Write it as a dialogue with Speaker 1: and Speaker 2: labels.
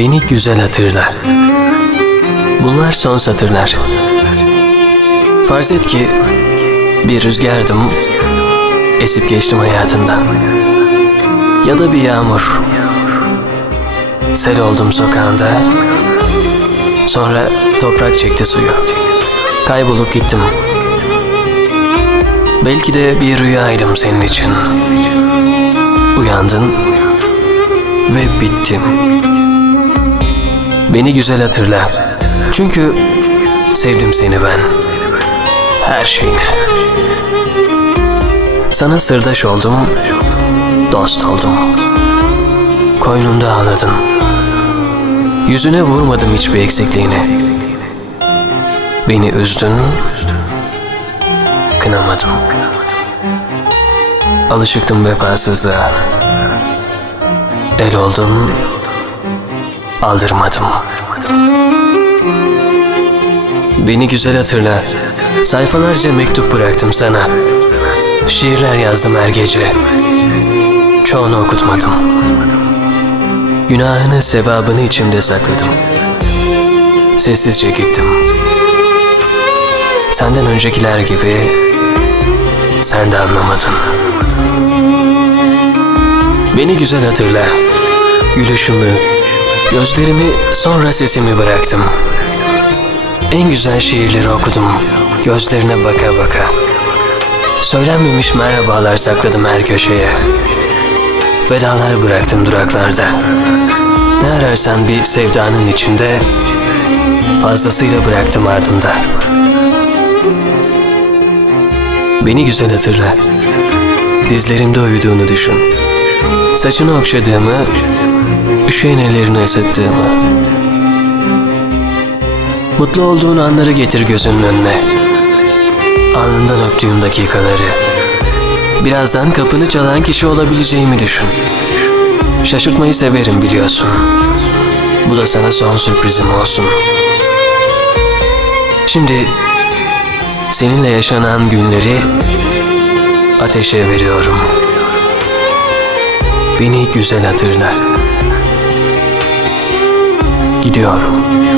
Speaker 1: Beni güzel hatırla. Bunlar son satırlar. Farz et ki bir rüzgardım, esip geçtim hayatından. Ya da bir yağmur. Sel oldum sokağında. Sonra toprak çekti suyu. Kaybolup gittim. Belki de bir rüyaydım senin için. Uyandın ve bittim. Beni güzel hatırla. Çünkü sevdim seni ben. Her şeyini. Sana sırdaş oldum, dost oldum. Koynunda ağladın. Yüzüne vurmadım hiçbir eksikliğini. Beni üzdün, kınamadım. Alışıktım vefasızlığa. El oldum, aldırmadım. Beni güzel hatırla. Sayfalarca mektup bıraktım sana. Şiirler yazdım her gece. Çoğunu okutmadım. Günahını, sevabını içimde sakladım. Sessizce gittim. Senden öncekiler gibi sen de anlamadın. Beni güzel hatırla. Gülüşümü, gözlerimi, sonra sesimi bıraktım. En güzel şiirleri okudum. Gözlerine baka baka. Söylenmemiş merhabalar sakladım her köşeye. Vedalar bıraktım duraklarda. Ne ararsan bir sevdanın içinde fazlasıyla bıraktım ardımda. Beni güzel hatırla. Dizlerimde uyuduğunu düşün. Saçını okşadığımı, üşüyen ellerini ısıttığımı. Mutlu olduğun anları getir gözünün önüne. Alnından öptüğüm dakikaları. Birazdan kapını çalan kişi olabileceğimi düşün. Şaşırtmayı severim biliyorsun. Bu da sana son sürprizim olsun. Şimdi seninle yaşanan günleri ateşe veriyorum. Beni güzel hatırla. Gidiyorum.